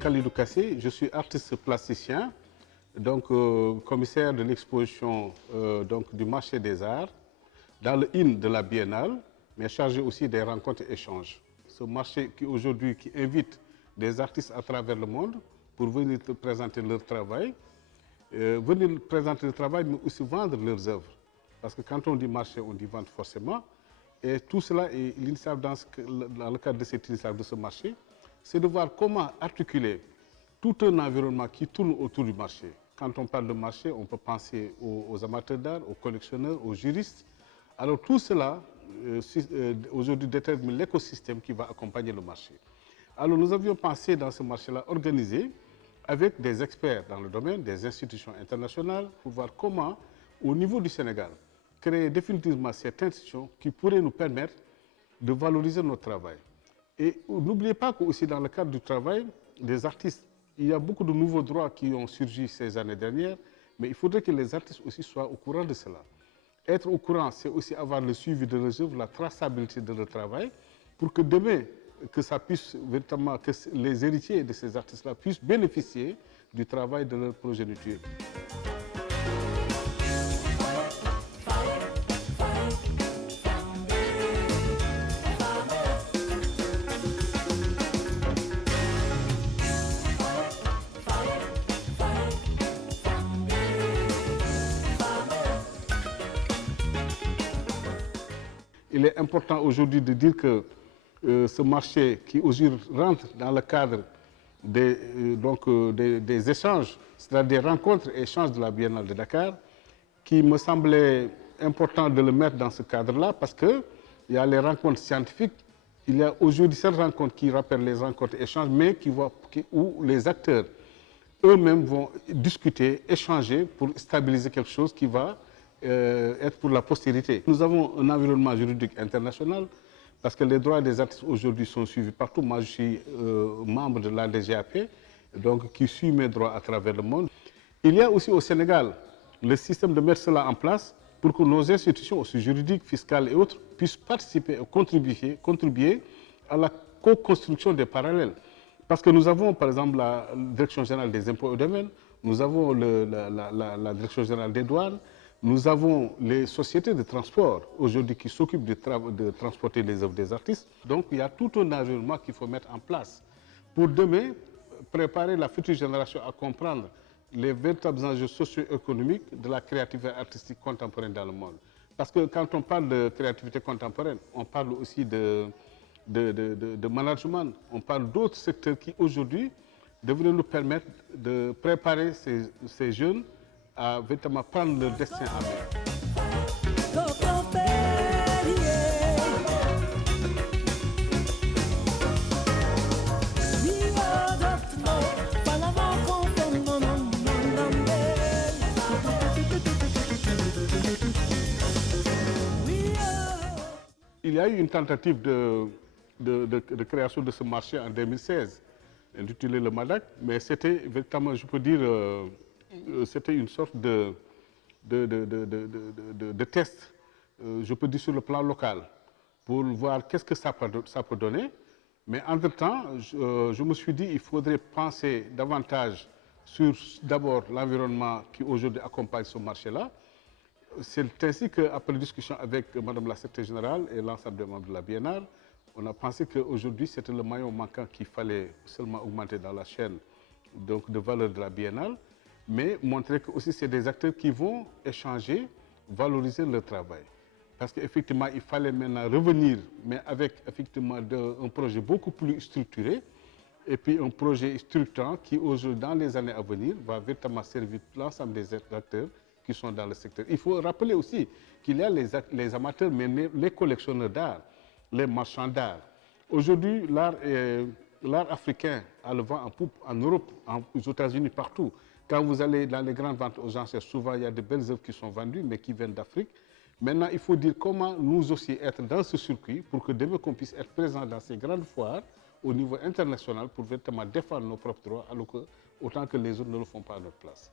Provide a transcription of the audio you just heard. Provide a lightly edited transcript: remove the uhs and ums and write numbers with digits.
Khalidou Kassé, je suis artiste plasticien, donc commissaire de l'exposition du marché des arts dans le IN de la Biennale, mais chargé aussi des rencontres et échanges. Ce marché qui aujourd'hui invite des artistes à travers le monde pour venir présenter leur travail, mais aussi vendre leurs œuvres. Parce que quand on dit marché, on dit vente forcément. Et tout cela est l'initiative dans le cadre de cette initiative de ce marché, c'est de voir comment articuler tout un environnement qui tourne autour du marché. Quand on parle de marché, on peut penser aux amateurs d'art, aux collectionneurs, aux juristes. Alors tout cela, aujourd'hui, détermine l'écosystème qui va accompagner le marché. Alors nous avions pensé dans ce marché-là organiser avec des experts dans le domaine, des institutions internationales, pour voir comment, au niveau du Sénégal, créer définitivement cette institution qui pourrait nous permettre de valoriser notre travail. Et n'oubliez pas qu'aussi dans le cadre du travail des artistes, il y a beaucoup de nouveaux droits qui ont surgi ces années dernières, mais il faudrait que les artistes aussi soient au courant de cela. Être au courant, c'est aussi avoir le suivi de leurs œuvres, la traçabilité de leur travail, pour que demain, que ça puisse véritablement, que les héritiers de ces artistes-là puissent bénéficier du travail de leur progéniture. Il est important aujourd'hui de dire que ce marché qui aujourd'hui rentre dans le cadre des échanges, c'est-à-dire des rencontres et échanges de la Biennale de Dakar, qui me semblait important de le mettre dans ce cadre-là parce qu'il y a les rencontres scientifiques, il y a aujourd'hui cette rencontre qui rappelle les rencontres et échanges, mais où les acteurs eux-mêmes vont discuter, échanger pour stabiliser quelque chose qui va être pour la postérité. Nous avons un environnement juridique international parce que les droits des artistes aujourd'hui sont suivis partout. Moi, je suis membre de l'ADGAP, donc qui suit mes droits à travers le monde. Il y a aussi au Sénégal le système de mettre cela en place pour que nos institutions, aussi juridiques, fiscales et autres, puissent participer et contribuer à la co-construction des parallèles. Parce que nous avons, par exemple, la Direction générale des impôts et domaines, nous avons la Direction générale des douanes, nous avons les sociétés de transport aujourd'hui qui s'occupent de transporter les œuvres des artistes. Donc il y a tout un environnement qu'il faut mettre en place pour demain préparer la future génération à comprendre les véritables enjeux socio-économiques de la créativité artistique contemporaine dans le monde. Parce que quand on parle de créativité contemporaine, on parle aussi de management, on parle d'autres secteurs qui aujourd'hui devraient nous permettre de préparer ces jeunes à véritablement prendre leur destin en main. Il y a eu une tentative de création de ce marché en 2016, intitulé le MADAC, mais c'était véritablement, je peux dire, c'était une sorte de test, je peux dire sur le plan local, pour voir qu'est-ce que ça peut donner. Mais entre-temps, je me suis dit qu'il faudrait penser davantage sur d'abord l'environnement qui aujourd'hui accompagne ce marché-là. C'est ainsi qu'après discussion avec Madame la Secrétaire Générale et l'ensemble des membres de la Biennale, on a pensé qu'aujourd'hui c'était le maillon manquant qu'il fallait seulement augmenter dans la chaîne de valeur de la Biennale, mais montrer que aussi c'est des acteurs qui vont échanger, valoriser leur travail. Parce qu'effectivement, il fallait maintenant revenir, mais avec effectivement un projet beaucoup plus structuré, et puis un projet structurant qui, aujourd'hui, dans les années à venir, va véritablement servir l'ensemble des acteurs qui sont dans le secteur. Il faut rappeler aussi qu'il y a les amateurs, mais les collectionneurs d'art, les marchands d'art. Aujourd'hui, l'art africain a le vent en poupe en Europe, aux États-Unis, partout. Quand vous allez dans les grandes ventes aux enchères, souvent il y a de belles œuvres qui sont vendues, mais qui viennent d'Afrique. Maintenant, il faut dire comment nous aussi être dans ce circuit pour que demain qu'on puisse être présent dans ces grandes foires au niveau international pour véritablement défendre nos propres droits, alors que autant que les autres ne le font pas à notre place.